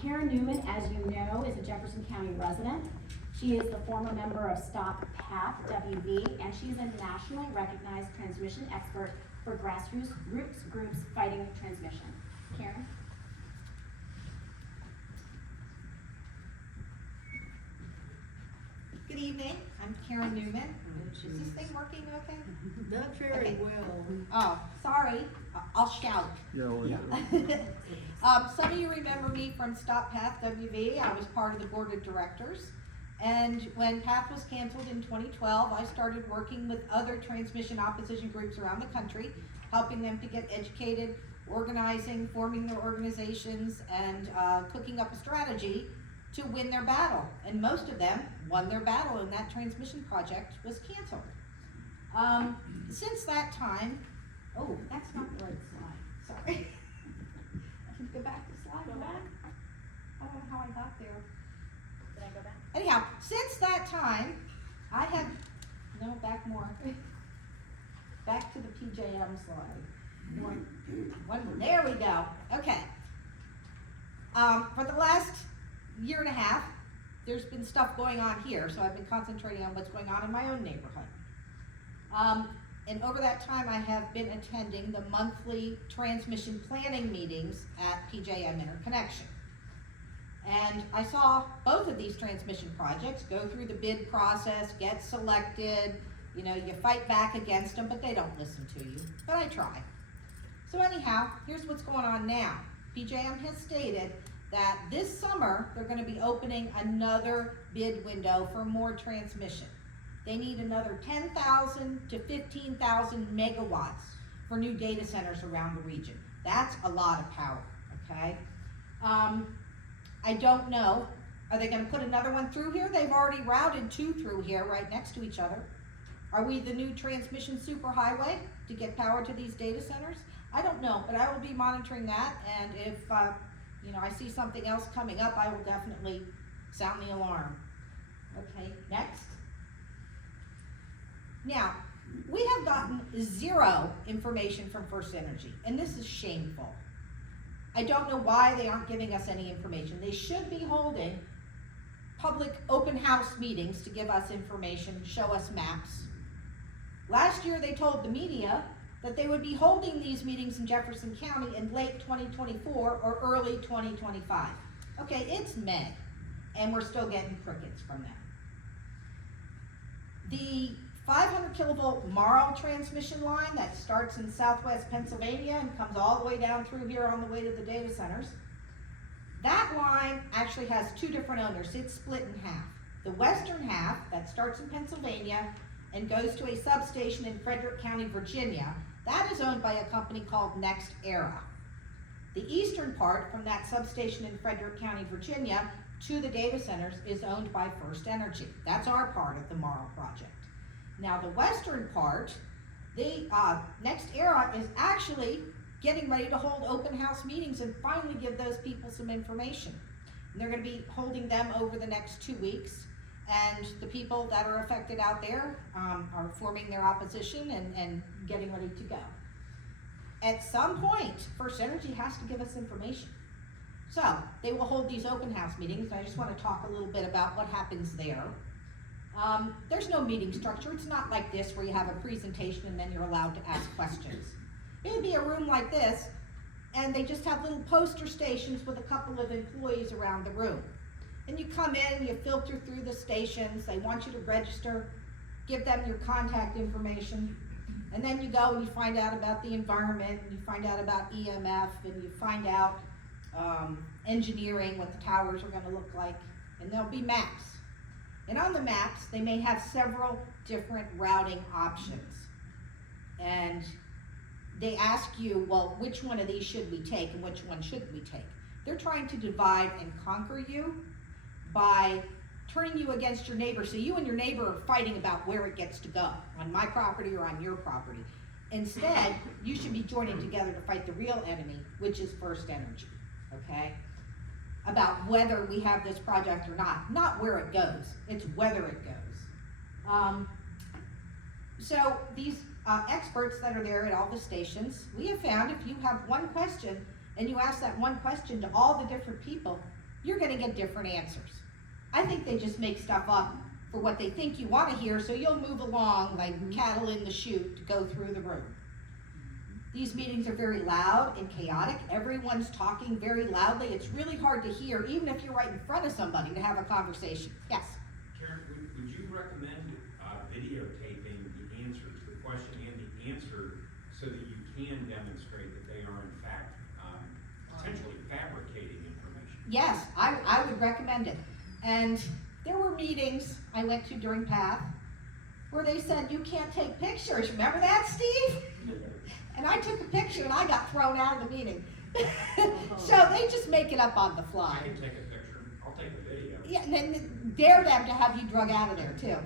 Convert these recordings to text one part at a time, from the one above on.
Karen Newman, as you know, is a Jefferson County resident. She is the former member of Stop Path WV, and she's a nationally recognized transmission expert for grassroots groups fighting transmission. Karen? Good evening, I'm Karen Newman. Is this thing working okay? Not very Okay. well. Oh, sorry, I'll shout. Yeah, well, Some of you remember me from Stop Path WV. I was part of the board of directors. And when PATH was canceled in 2012, I started working with other transmission opposition groups around the country, helping them to get educated, organizing, forming their organizations, and cooking up a strategy to win their battle. And most of them won their battle, and that transmission project was canceled. Since that time, oh, that's not the right slide, sorry. Go back to slide one. I don't know how I got there. Did I go back? Anyhow, since that time, I have, no, back more. Back to the PJM slide. One, there we go, okay. For the last year and a half, there's been stuff going on here, so I've been concentrating on what's going on in my own neighborhood. And over that time, I have been attending the monthly transmission planning meetings at PJM Interconnection. And I saw both of these transmission projects go through the bid process, get selected, you know, you fight back against them, but they don't listen to you, but I try. So anyhow, here's what's going on now. PJM has stated that this summer, they're gonna be opening another bid window for more transmission. They need another 10,000 to 15,000 megawatts for new data centers around the region. That's a lot of power, okay? I don't know, are they gonna put another one through here? They've already routed 2 through here right next to each other. Are we the new transmission superhighway to get power to these data centers? I don't know, but I will be monitoring that, and if you know, I see something else coming up, I will definitely sound the alarm. Okay, next. Now, we have gotten 0 information from First Energy, and this is shameful. I don't know why they aren't giving us any information. They should be holding public open house meetings to give us information, show us maps. Last year, they told the media that they would be holding these meetings in Jefferson County in late 2024 or early 2025. Okay, it's May, and we're still getting crickets from them. The 500 kilovolt Marl transmission line that starts in southwest Pennsylvania and comes all the way down through here on the way to the data centers, that line actually has 2 different owners. It's split in half. The western half, that starts in Pennsylvania and goes to a substation in Frederick County, Virginia, that is owned by a company called NextEra. The eastern part from that substation in Frederick County, Virginia to the data centers is owned by First Energy. That's our part of the Marl project. Now the western part, the NextEra is actually getting ready to hold open house meetings and finally give those people some information. And they're gonna be holding them over the next 2 weeks. And the people that are affected out there are forming their opposition and getting ready to go. At some point, First Energy has to give us information. So they will hold these open house meetings, and I just want to talk a little bit about what happens there. There's no meeting structure. It's not like this where you have a presentation and then you're allowed to ask questions. It would be a room like this, and they just have little poster stations with a couple of employees around the room. And you come in, you filter through the stations, they want you to register, give them your contact information, and then you go and you find out about the environment, and you find out about EMF, and you find out engineering, what the towers are gonna look like, and there'll be maps. And on the maps, they may have several different routing options. And they ask you, well, which one of these should we take and which one shouldn't we take? They're trying to divide and conquer you by turning you against your neighbor. So you and your neighbor are fighting about where it gets to go, on my property or on your property. Instead, you should be joining together to fight the real enemy, which is First Energy, okay? About whether we have this project or not where it goes, it's whether it goes. So these experts that are there at all the stations, we have found if you have one question and you ask that one question to all the different people, you're gonna get different answers. I think they just make stuff up for what they think you wanna hear, so you'll move along like cattle in the chute to go through the room. These meetings are very loud and chaotic. Everyone's talking very loudly. It's really hard to hear, even if you're right in front of somebody, to have a conversation. Yes? Karen, would you recommend videotaping the answers, the question and the answer, so that you can demonstrate that they are in fact potentially fabricating information? Yes, I would recommend it. And there were meetings I went to during PATH where they said, you can't take pictures. Remember that, Steve? And I took a picture and I got thrown out of the meeting. So they just make it up on the I fly. can take a picture, I'll take a video. Yeah, and then dare them to have you drug out of there too.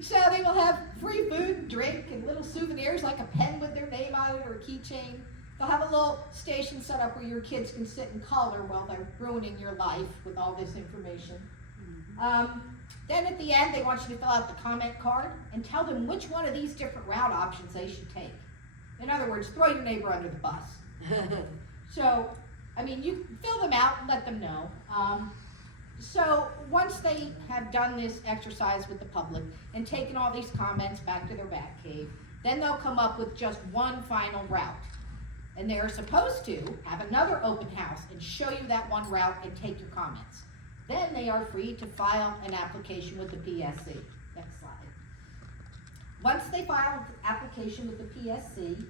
So they will have free food, drink, and little souvenirs like a pen with their name on it or a keychain. They'll have a little station set up where your kids can sit and color while they're ruining your life with all this information. Then at the end, they want you to fill out the comment card and tell them which one of these different route options they should take. In other words, throw your neighbor under the bus. So, I mean, you fill them out and let them know. So once they have done this exercise with the public and taken all these comments back to their bat cave, then they'll come up with just one final route. And they're supposed to have another open house and show you that one route and take your comments. Then they are free to file an application with the PSC. Next slide. Once they file an application with the PSC,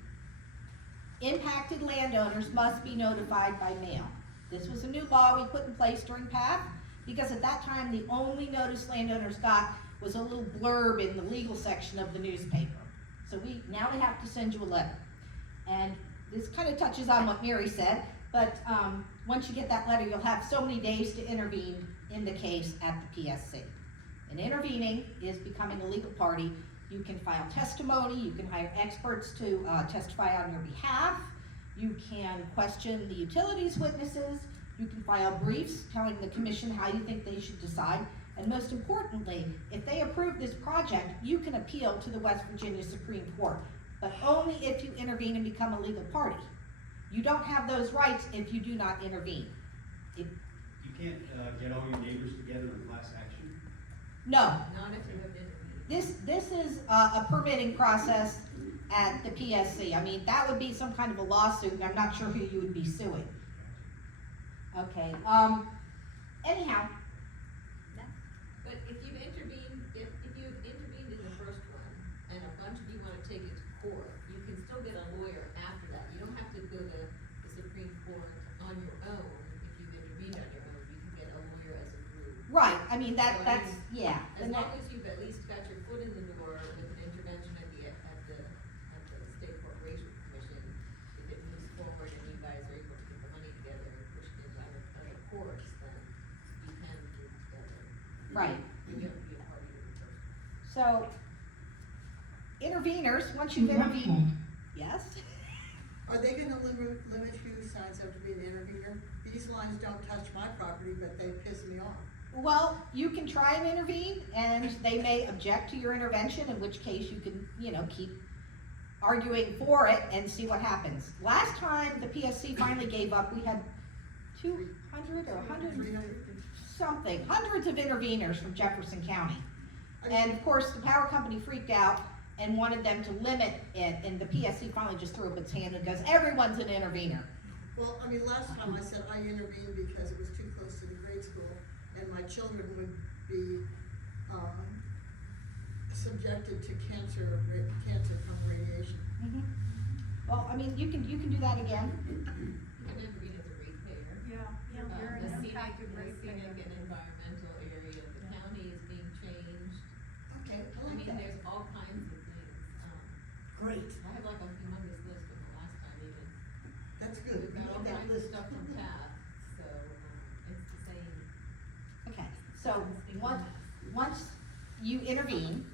impacted landowners must be notified by mail. This was a new law we put in place during PATH, because at that time, the only notice landowners got was a little blurb in the legal section of the newspaper. So now we have to send you a letter. And this kind of touches on what Mary said, but once you get that letter, you'll have so many days to intervene in the case at the PSC. And intervening is becoming a legal party. You can file testimony, you can hire experts to testify on your behalf, you can question the utilities witnesses, you can file briefs telling the commission how you think they should decide, and most importantly, if they approve this project, you can appeal to the West Virginia Supreme Court, but only if you intervene and become a legal party. You don't have those rights if you do not intervene. You can't get all your neighbors together in class action? No. Not if you have intervened. This is a permitting process at the PSC. I mean, that would be some kind of a lawsuit, and I'm not sure who you would be suing. Okay, anyhow. But if you've intervened, if you've intervened in the first one, and a bunch of you wanna take it to court, you can still get a lawyer after that. You don't have to go to the Supreme Court on your own. If you've intervened on your own, you can get a lawyer as a group. Right, I mean, that's, yeah. As long as you've at least got your foot in the door with an intervention at the State Corporation Commission, if it moves forward and you guys are able to get the money together and push it into other courts, then you can do it together. Right. You have to be a party to the first one. So, interveners, once you've intervened, yes? Are they gonna limit who signs up to be an intervener? These lines don't touch my property, but they piss me off. Well, you can try and intervene, and they may object to your intervention, in which case you can, keep arguing for it and see what happens. Last time the PSC finally gave up, we had 200 or 100 something, hundreds of interveners from Jefferson County. And of course, the power company freaked out and wanted them to limit it, and the PSC finally just threw up its hand and goes, everyone's an intervener. Well, I mean, last time I said I intervened because it was too close to the grade school, and my children would be, subjected to cancer from radiation. Well, I mean, you can do that again. You can intervene as a ratepayer. You're The an scenic impacted and ratepayer. environmental area of the county is being changed. Okay, I I like mean, that. there's all kinds of things. Great, I have like a humongous list from the last time even. that's good. We've We got all want that kinds of list. stuff from PATH, so, it's the same. Okay, so once you intervene,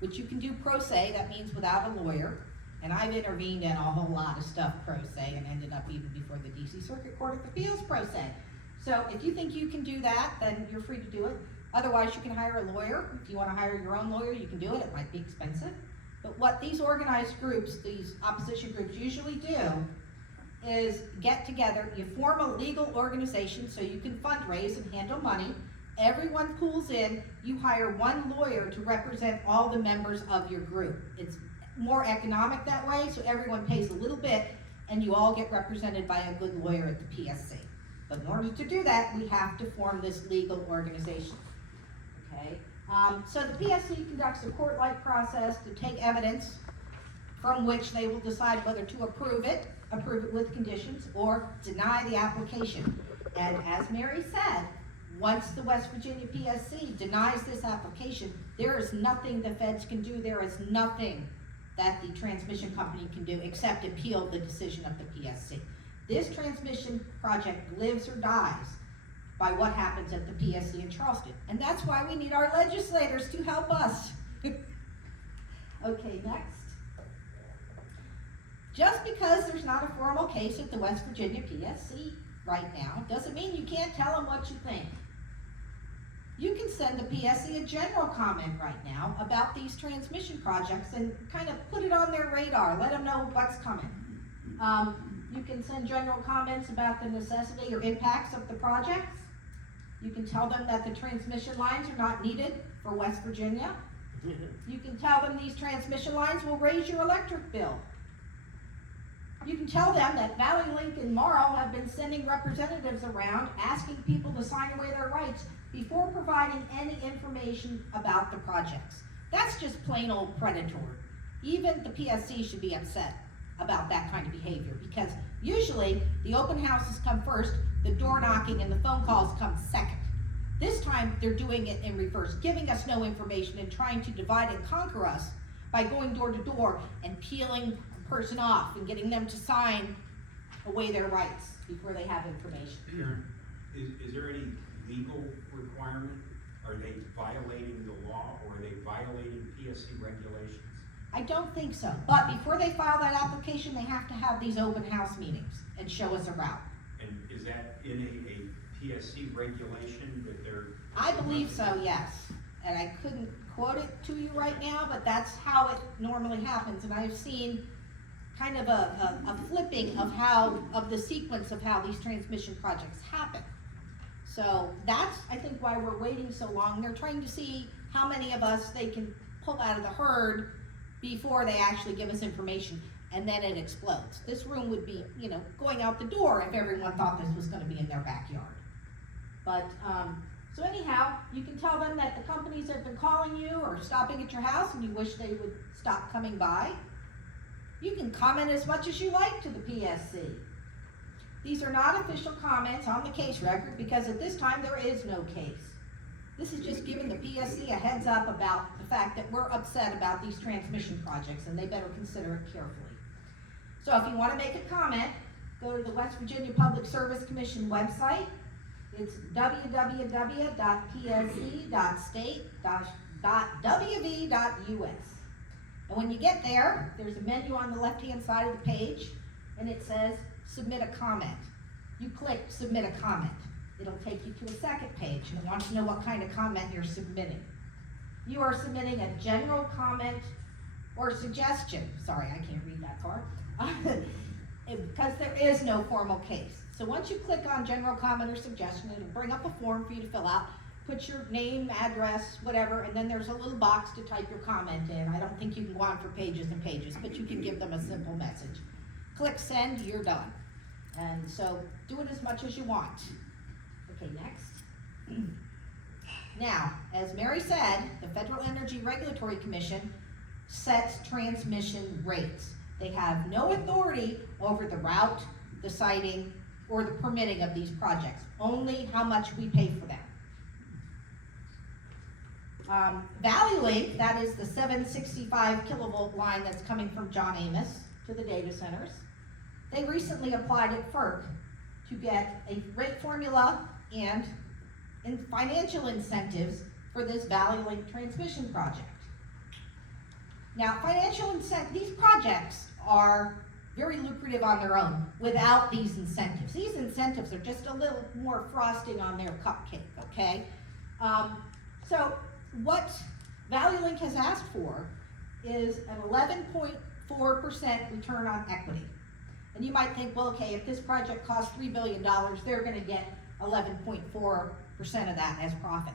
which you can do pro se, that means without a lawyer, and I've intervened in a whole lot of stuff pro se and ended up even before the DC Circuit Court of Appeals pro se. So if you think you can do that, then you're free to do it. Otherwise, you can hire a lawyer. If you wanna hire your own lawyer, you can do it. It might be expensive. But what these organized groups, these opposition groups usually do is get together, you form a legal organization so you can fundraise and handle money. Everyone pools in, you hire one lawyer to represent all the members of your group. It's more economic that way, so everyone pays a little bit and you all get represented by a good lawyer at the PSC. But in order to do that, we have to form this legal organization, okay? So the PSC conducts a court-like process to take evidence from which they will decide whether to approve it with conditions, or deny the application. And as Mary said, once the West Virginia PSC denies this application, there is nothing the feds can do, there is nothing that the transmission company can do except appeal the decision of the PSC. This transmission project lives or dies by what happens at the PSC in Charleston. And that's why we need our legislators to help us. Okay, next. Just because there's not a formal case at the West Virginia PSC right now, doesn't mean you can't tell them what you think. You can send the PSC a general comment right now about these transmission projects and kind of put it on their radar, let them know what's coming. You can send general comments about the necessity or impacts of the projects. You can tell them that the transmission lines are not needed for West Virginia. You can tell them these transmission lines will raise your electric bill. You can tell them that Valley Link and Marl have been sending representatives around asking people to sign away their rights before providing any information about the projects. That's just plain old predatory. Even the PSC should be upset about that kind of behavior, because usually the open houses come first, the door knocking and the phone calls come second. This time they're doing it in reverse, giving us no information and trying to divide and conquer us by going door to door and peeling a person off and getting them to sign away their rights before they have information. Karen, is there any legal requirement? Are they violating the law, or are they violating PSC regulations? I don't think so, but before they file that application, they have to have these open house meetings and show us a route. And is that in a PSC regulation that they're? I believe so, yes. And I couldn't quote it to you right now, but that's how it normally happens. And I've seen kind of a flipping of the sequence of how these transmission projects happen. So that's, I think, why we're waiting so long. They're trying to see how many of us they can pull out of the herd before they actually give us information, and then it explodes. This room would be, going out the door if everyone thought this was gonna be in their backyard. But, so anyhow, you can tell them that the companies have been calling you or stopping at your house and you wish they would stop coming by. You can comment as much as you like to the PSC. These are not official comments on the case record because at this time there is no case. This is just giving the PSC a heads up about the fact that we're upset about these transmission projects and they better consider it carefully. So if you want to make a comment, go to the West Virginia Public Service Commission website. It's www.psc.state.wv.us. And when you get there, there's a menu on the left-hand side of the page and it says submit a comment. You click submit a comment. It'll take you to a second page and it wants to know what kind of comment you're submitting. You are submitting a general comment or suggestion. Sorry, I can't read that far. Because there is no formal case. So once you click on general comment or suggestion, it'll bring up a form for you to fill out. Put your name, address, whatever, and then there's a little box to type your comment in. I don't think you can go on for pages and pages, but you can give them a simple message. Click send, you're done. And so do it as much as you want. Okay, next. Now, as Mary said, the Federal Energy Regulatory Commission sets transmission rates. They have no authority over the route, the siting, or the permitting of these projects, only how much we pay for them. Valley Link, that is the 765 kilovolt line that's coming from John Amos to the data centers. They recently applied at FERC to get a rate formula and financial incentives for this Valley Link transmission project. Now, these projects are very lucrative on their own without these incentives. These incentives are just a little more frosting on their cupcake, okay? So what Valley Link has asked for is an 11.4% return on equity. And you might think, well, okay, if this project costs $3 billion, they're gonna get 11.4% of that as profit.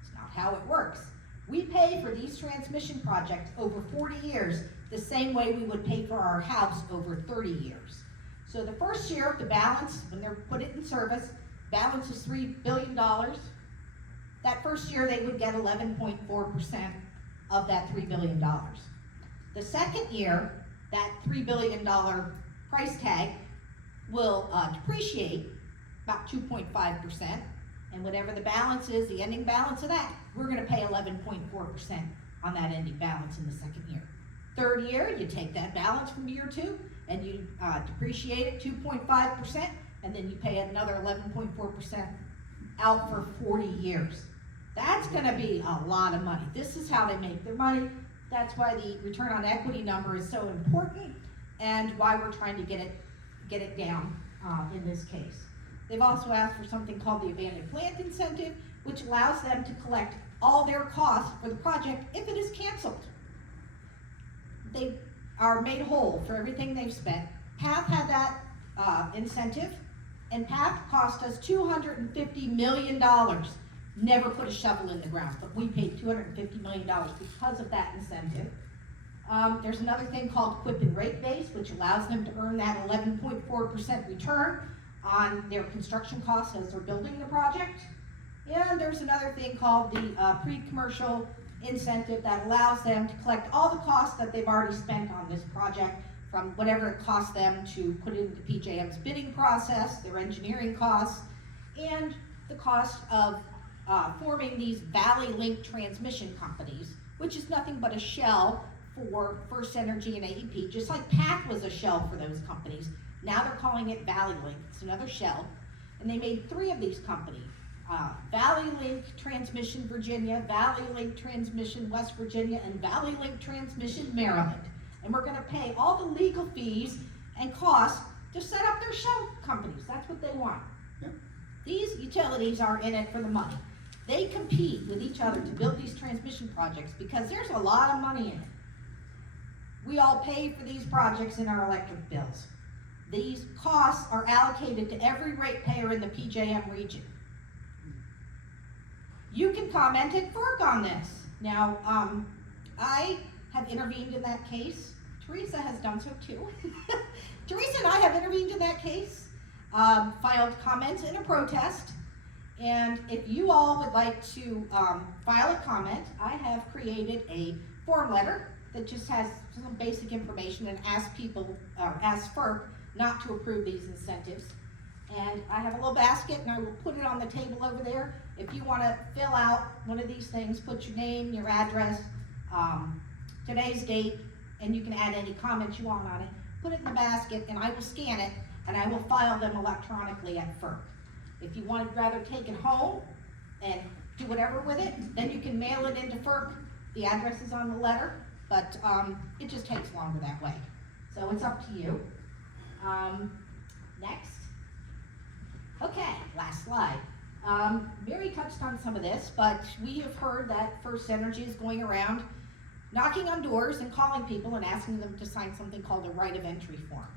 It's not how it works. We pay for these transmission projects over 40 years the same way we would pay for our house over 30 years. So the first year, the balance, when they're put it in service, balance is $3 billion. That first year, they would get 11.4% of that $3 billion. The second year, that $3 billion price tag will depreciate about 2.5%, and whatever the balance is, the ending balance of that, we're gonna pay 11.4% on that ending balance in the second year. Third year, you take that balance from year 2, and you depreciate it 2.5%, and then you pay another 11.4% out for 40 years. That's gonna be a lot of money. This is how they make their money. That's why the return on equity number is so important, and why we're trying to get it down in this case. They've also asked for something called the abandoned plant incentive, which allows them to collect all their costs for the project if it is canceled. They are made whole for everything they've spent. PATH had that incentive, and PATH cost us $250 million. Never put a shovel in the ground, but we paid $250 million because of that incentive. There's another thing called QIP and rate base, which allows them to earn that 11.4% return on their construction costs as they're building the project. And there's another thing called the pre-commercial incentive that allows them to collect all the costs that they've already spent on this project, from whatever it costs them to put it into PJM's bidding process, their engineering costs, and the cost of forming these Valley Link transmission companies, which is nothing but a shell for First Energy and AEP, just like PATH was a shell for those companies. Now they're calling it Valley Link. It's another shell. And they made 3 of these companies. Valley Link Transmission Virginia, Valley Link Transmission West Virginia, and Valley Link Transmission Maryland. And we're gonna pay all the legal fees and costs to set up their shell companies. That's what they want. Yep. These utilities are in it for the money. They compete with each other to build these transmission projects because there's a lot of money in it. We all pay for these projects in our electric bills. These costs are allocated to every ratepayer in the PJM region. You can comment at FERC on this. Now, I have intervened in that case. Teresa has done so too. Teresa and I have intervened in that case, filed comments in a protest. And if you all would like to file a comment, I have created a form letter that just has some basic information and asks FERC not to approve these incentives. And I have a little basket, and I will put it on the table over there. If you want to fill out one of these things, put your name, your address, today's date, and you can add any comments you want on it. Put it in the basket, and I will scan it, and I will file them electronically at FERC. If you would rather take it home and do whatever with it, then you can mail it into FERC. The address is on the letter, but it just takes longer that way. So it's up to you. Next. Okay, last slide. Mary touched on some of this, but we have heard that First Energy is going around knocking on doors and calling people and asking them to sign something called a right of entry form.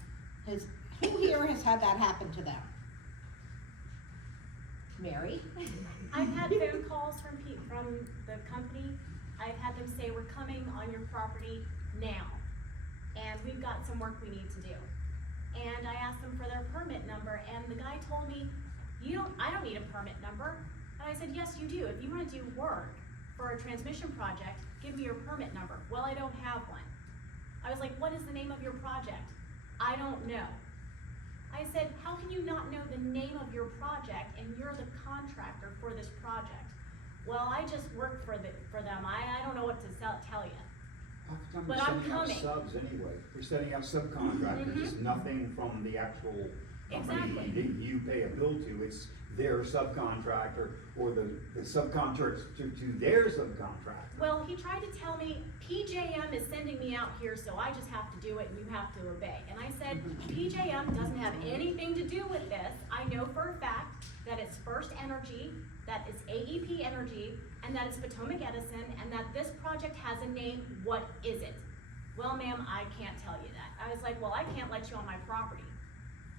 Who here has had that happen to them? Mary? I've had phone calls from the company. I've had them say, we're coming on your property now, and we've got some work we need to do. And I asked them for their permit number, and the guy told me, I don't need a permit number. And I said, yes, you do. If you want to do work for a transmission project, give me your permit number. Well, I don't have one. I was like, what is the name of your project? I don't know. I said, how can you not know the name of your project and you're the contractor for this project? Well, I just work for them. I don't know what to tell you. Half the time But we're I'm sending out coming. subs anyway. We're sending out subcontractors. It's nothing from the actual company Exactly. that you pay a bill to. It's their subcontractor or the subcontractor to their subcontractor. Well, he tried to tell me PJM is sending me out here, so I just have to do it and you have to obey. And I said, PJM doesn't have anything to do with this. I know for a fact that it's First Energy, that it's AEP Energy, and that it's Potomac Edison, and that this project has a name. What is it? well, ma'am, I can't tell you that. I was like, well, I can't let you on my property.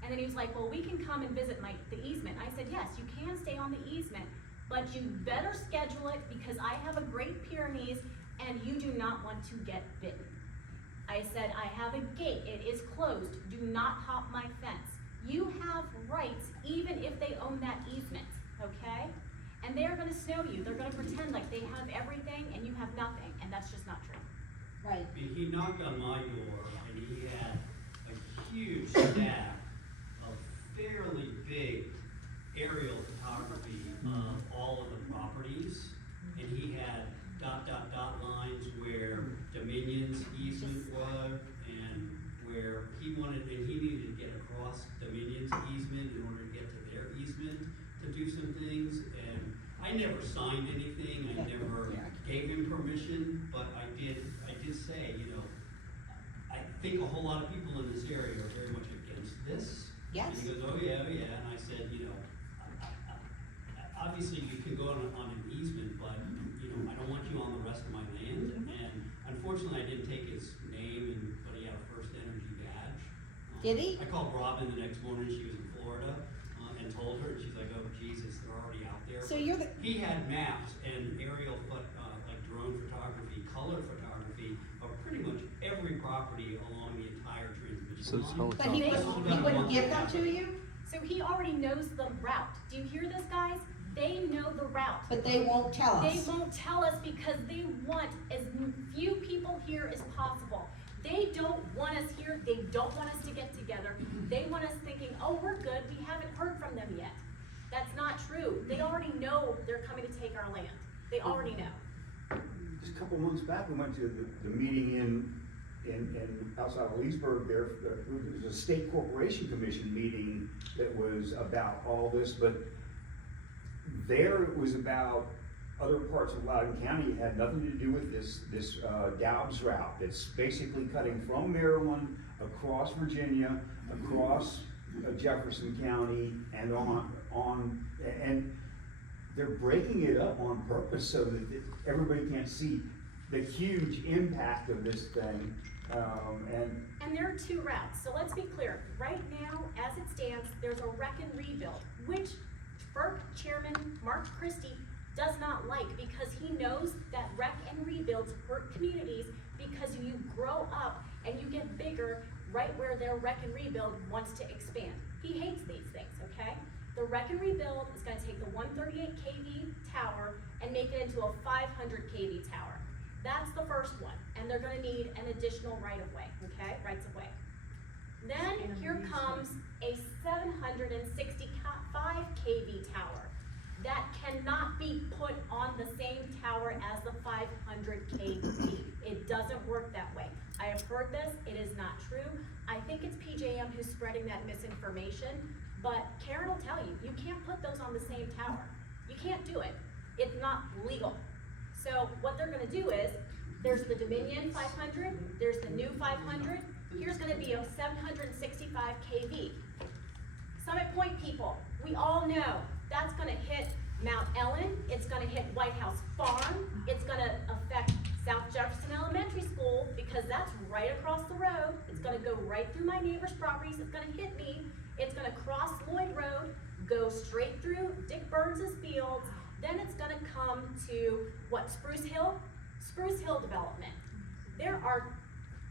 And then he was like, well, we can come and visit the easement. I said, yes, you can stay on the easement, but you better schedule it because I have a Great Pyrenees and you do not want to get bitten. I said, I have a gate, it is closed, do not hop my fence. You have rights even if they own that easement, okay? And they're gonna snow you, they're gonna pretend like they have everything and you have nothing, and that's just not true. Right. He knocked on my door and he had a huge stack of fairly big aerial photography of all of the properties. And he had dot lines where Dominion's easement was and where he needed to get across Dominion's easement in order to get to their easement to do some things. And I never signed anything, I never gave him permission, but I did say, I think a whole lot of people in this area are very much against this. Yes. And he goes, oh yeah, and I said, obviously you can go on an easement, but, I don't want you on the rest of my land. And unfortunately, I didn't take his name, but he had a First Energy badge. Did he? I called Robin the next morning, she was in Florida, and told her, and she's like, oh Jesus, they're already out there. So you're the, He had maps and aerial like drone photography, color photography of pretty much every property along the entire transmission line. but he wouldn't give them to you? So he already knows the route. Do you hear this, guys? They know the route. But they won't tell They us. won't tell us because they want as few people here as possible. They don't want us here, they don't want us to get together. They want us thinking, oh, we're good, we haven't heard from them yet. That's not true. They already know they're coming to take our land. They already know. Just a couple months back, we went to the meeting in outside of Leesburg there was a state corporation commission meeting that was about all this, but there it was about other parts of Loudoun County. It had nothing to do with this Dobbs route. It's basically cutting from Maryland across Virginia, across Jefferson County, and on, and they're breaking it up on purpose so that everybody can't see the huge impact of this thing. And there are two routes, so let's be clear. Right now, as it stands, there's a wreck and rebuild, which FERC Chairman Mark Christie does not like because he knows that wreck and rebuilds hurt communities because you grow up and you get bigger right where their wreck and rebuild wants to expand. He hates these things, okay? The wreck and rebuild is gonna take the 138 kV tower and make it into a 500 kV tower. That's the first one, and they're gonna need an additional right-of-way, okay, rights-of-way. Then here comes a 765 kV tower that cannot be put on the same tower as the 500 kV. It doesn't work that way. I have heard this, it is not true. I think it's PJM who's spreading that misinformation, but Karen will tell you, you can't put those on the same tower. You can't do it. It's not legal. So what they're gonna do is, there's the Dominion 500, there's the new 500, here's gonna be a 765 kV. Summit Point people, we all know that's gonna hit Mount Ellen, it's gonna hit White House Farm, it's gonna affect South Jefferson Elementary School because that's right across the road. It's gonna go right through my neighbor's properties, it's gonna hit me, it's gonna cross Lloyd Road, go straight through Dick Burns's fields, then it's gonna come to, what, Spruce Hill? Spruce Hill development. There are,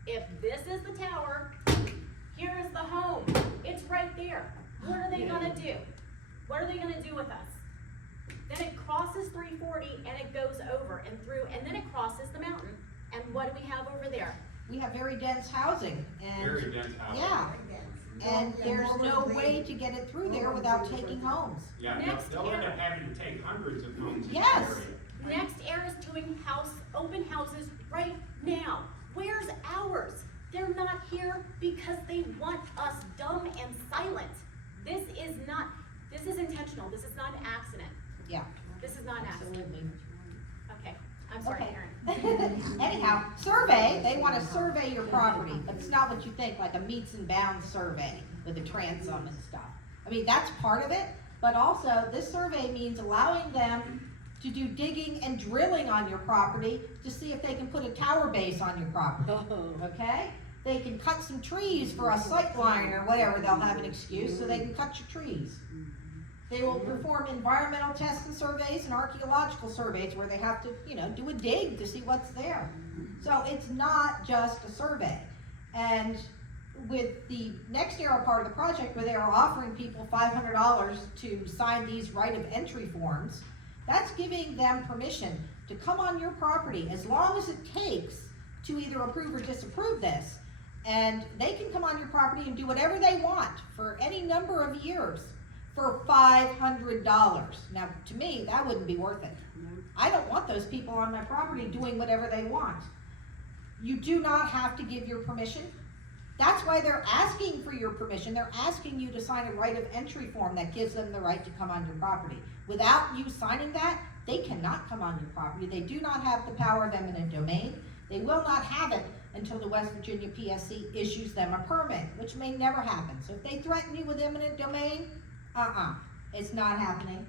if this is the tower, here is the home. It's right there. What are they gonna do? What are they gonna do with us? Then it crosses 340 and it goes over and through, and then it crosses the mountain. And what do we have over there? We have very dense housing and, Very dense housing. yeah, and Yeah, there's more no than way they- to get it through there without taking homes. Yeah, Next they'll end year. up having to take hundreds of homes in the Yes. area. Next Air is doing open houses right now. Where's ours? They're not here because they want us dumb and silent. This is intentional. This is not an accident. Yeah, This is not an accident. absolutely. Okay, I'm sorry, Okay. Karen. Anyhow, they wanna survey your property, but it's not what you think, like a meets and bounds survey with a transom and stuff. I mean, that's part of it, but also, this survey means allowing them to do digging and drilling on your property to see if they can put a tower base on your property, okay? They can cut some trees for a sight line or whatever, they'll have an excuse, so they can cut your trees. They will perform environmental tests and surveys and archaeological surveys where they have to, do a dig to see what's there. So it's not just a survey. And with the NextEra part of the project where they are offering people $500 to sign these right of entry forms, that's giving them permission to come on your property as long as it takes to either approve or disapprove this. And they can come on your property and do whatever they want for any number of years for $500. Now, to me, that wouldn't be worth it. I don't want those people on my property doing whatever they want. You do not have to give your permission. That's why they're asking for your permission. They're asking you to sign a right of entry form that gives them the right to come on your property. Without you signing that, they cannot come on your property. They do not have the power of eminent domain. They will not have it until the West Virginia PSC issues them a permit, which may never happen. So if they threaten you with eminent domain, it's not happening.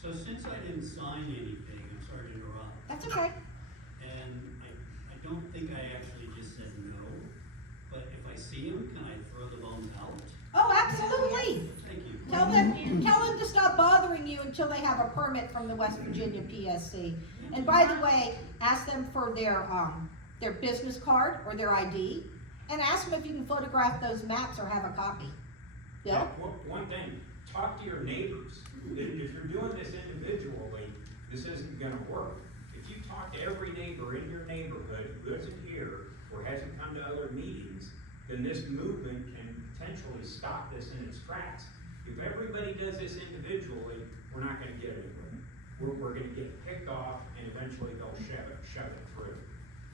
So since I didn't sign anything, I'm sorry to interrupt, That's okay. and I don't think I actually just said no, but if I see them, can I throw the bones out? Oh, absolutely. Thank you. Tell them to stop bothering you until they have a permit from the West Virginia PSC. And by the way, ask them for their business card or their ID, and ask them if you can photograph those maps or have a copy. Bill? Yeah, one thing, talk to your neighbors. If you're doing this individually, this isn't gonna work. If you talk to every neighbor in your neighborhood who isn't here or hasn't come to other meetings, then this movement can potentially stop this in its tracks. If everybody does this individually, we're not gonna get anywhere. We're gonna get picked off and eventually they'll shove it through.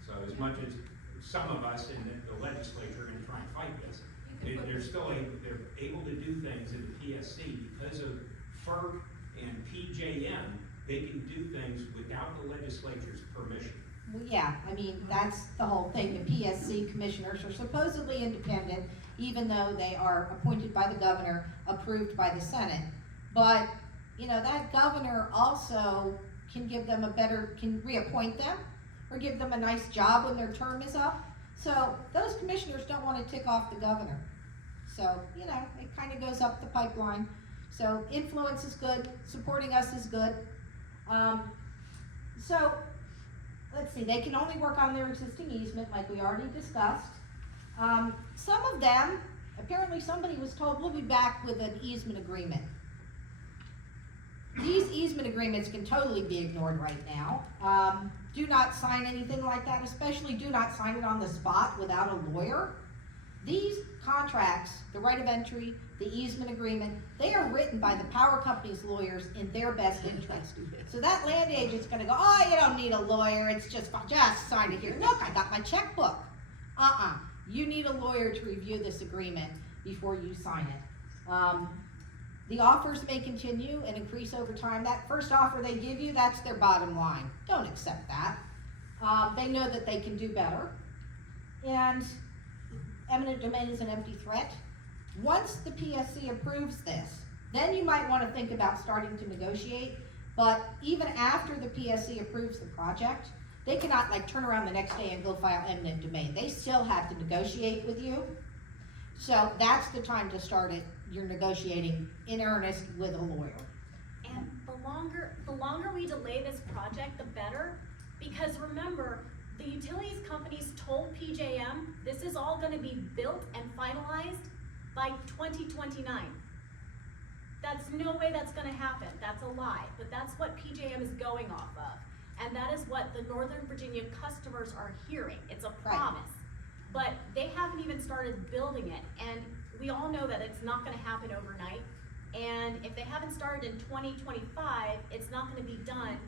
So as much as some of us in the legislature are gonna try and fight this, they're able to do things in the PSC because of FERC and PJM. They can do things without the legislature's permission. Well, yeah, I mean, that's the whole thing. The PSC commissioners are supposedly independent, even though they are appointed by the governor, approved by the Senate. But, that governor also can give them can reappoint them, or give them a nice job when their term is up. So those commissioners don't want to tick off the governor. So, it kind of goes up the pipeline. So influence is good, supporting us is good. So, let's see, they can only work on their existing easement like we already discussed. Some of them, apparently somebody was told, we'll be back with an easement agreement. These easement agreements can totally be ignored right now. Do not sign anything like that, especially do not sign it on the spot without a lawyer. These contracts, the right of entry, the easement agreement, they are written by the power company's lawyers in their best interest. So that land agent's gonna go, oh, you don't need a lawyer, it's just sign it here. Look, I got my checkbook. You need a lawyer to review this agreement before you sign it. The offers may continue and increase over time. That first offer they give you, that's their bottom line. Don't accept that. They know that they can do better. And eminent domain is an empty threat. Once the PSC approves this, then you might want to think about starting to negotiate. But even after the PSC approves the project, they cannot turn around the next day and go file eminent domain. They still have to negotiate with you. So that's the time to start it. You're negotiating in earnest with a lawyer. And the longer we delay this project, the better, because remember, the utilities companies told PJM this is all gonna be built and finalized by 2029. That's no way that's gonna happen, that's a lie, but that's what PJM is going off of. And that is what the Northern Virginia customers are hearing, it's a promise. But they haven't even started building it, and we all know that it's not gonna happen overnight. And if they haven't started in 2025, it's not gonna be done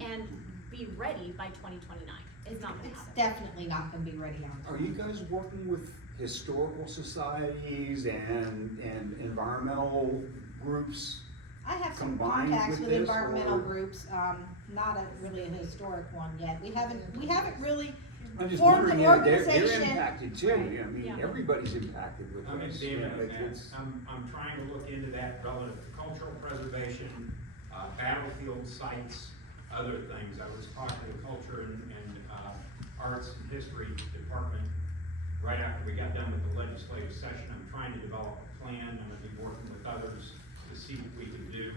and be ready by 2029. It's not gonna It's happen. definitely not gonna be ready on time. Are you guys working with historical societies and environmental groups? I have some Combined contacts with with this, environmental or- groups, not really a historic one yet. We haven't really I'm just formed wondering, an they're organization. impacted too. I mean, Yeah. everybody's impacted with I'm in this. agreement with It's- that. I'm trying to look into that relative to cultural preservation, battlefield sites, other things. I was talking to the Culture and Arts and History Department right after we got done with the legislative session. I'm trying to develop a plan. I'm gonna be working with others to see what we can do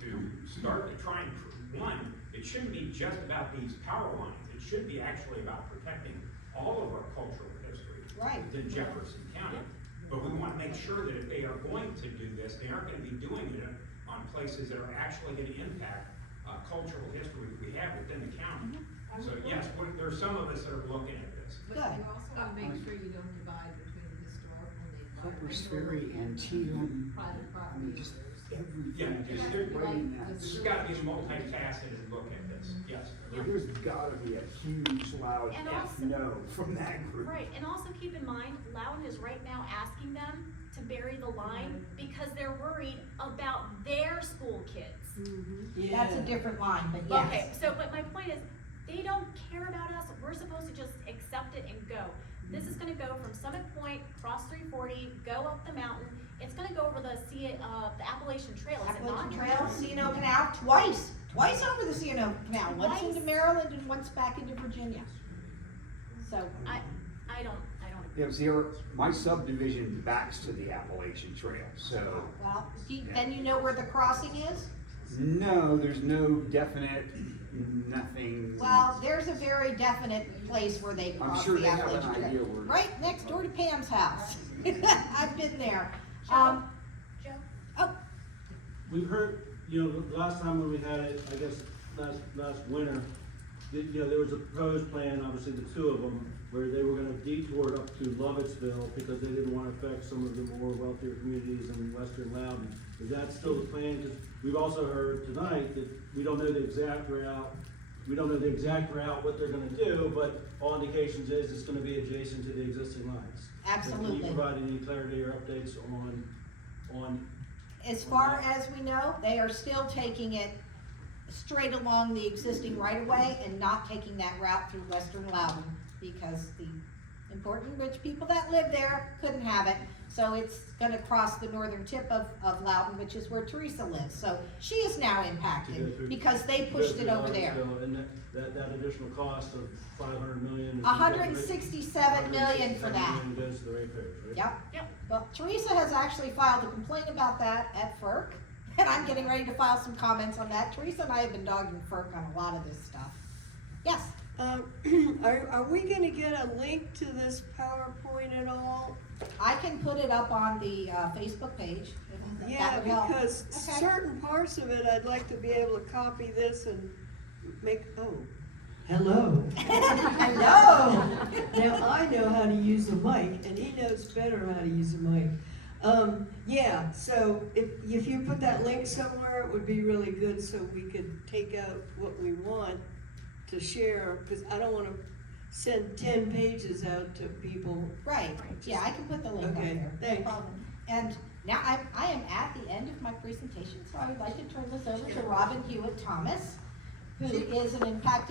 to start to try and, one, it shouldn't be just about these power lines. It should be actually about protecting all of our cultural history Right. within Jefferson County. But we want to make sure that if they are going to do this, they aren't going to be doing it on places that are actually going to impact cultural history that we have within the county. So yes, there are some of us that are looking at this. But Good. you also wanna make sure you don't divide between the historical and the Harper's environmental Ferry, and Antietam, private I property mean, just owners. everything. Yeah, just there's- right in that. This has got to be a multifaceted look at this, yes. There's gotta be a huge loud And F also- no from that group. Right, and also keep in mind, Loudon is right now asking them to bury the line because they're worried about their school kids. That's a different line, but yes. Okay, so, but my point is, they don't care about us, we're supposed to just accept it and go. This is gonna go from Summit Point, cross 340, go up the mountain, it's gonna go over the Appalachian Trail, is it not? Appalachian Trail, C&O Canal, twice over the C&O Canal, once into Twice. Maryland and once back into Virginia. So, I don't Yeah, see, my subdivision backs to the Appalachian Trail, so, well, then you know where the crossing is? no, there's no definite, nothing. Well, there's a very definite place where they cross sure the they have an Appalachian idea Trail. where- Right next door to Pam's house. I've been there. Joe? Oh, We've heard, the last time when we had it, I guess, last winter, there was a proposed plan, obviously the two of them, where they were gonna detour it up to Lovettsville because they didn't wanna affect some of the more wealthier communities in western Loudon. Is that still the plan? Cause we've also heard tonight that we don't know the exact route, what they're gonna do, but all indications is it's gonna be adjacent to the existing lines. So absolutely. Can you provide any clarity or updates on As far as we know, they are still taking it straight along the existing right-of-way and not taking that route through western Loudon because the important rich people that live there couldn't have it. So it's gonna cross the northern tip of Loudon, which is where Teresa lives. So she is now to go impacted through? because they pushed it over there. And that additional cost of 500 million. is- $167 million for that. 167 million goes to the ratepayers, right? Yep. Yep. Well, Teresa has actually filed a complaint about that at FERC, and I'm getting ready to file some comments on that. Teresa and I have been dogging FERC on a lot of this stuff. Yes, Are we gonna get a link to this PowerPoint at all? I can put it up on the Facebook page, if that Yeah, would help. because Okay. certain parts of it, I'd like to be able to copy this and make, hello. Hello. Now, I know how to use a mic, and he knows better how to use a mic. Yeah, so if you put that link somewhere, it would be really good, so we could take out what we want to share, because I don't wanna send 10 pages out to people. Right, yeah, I can put the link up Okay, there, no thanks. problem. And now I am at the end of my presentation, so I would like to turn this over to Robin Hewitt Thomas, who is an impacted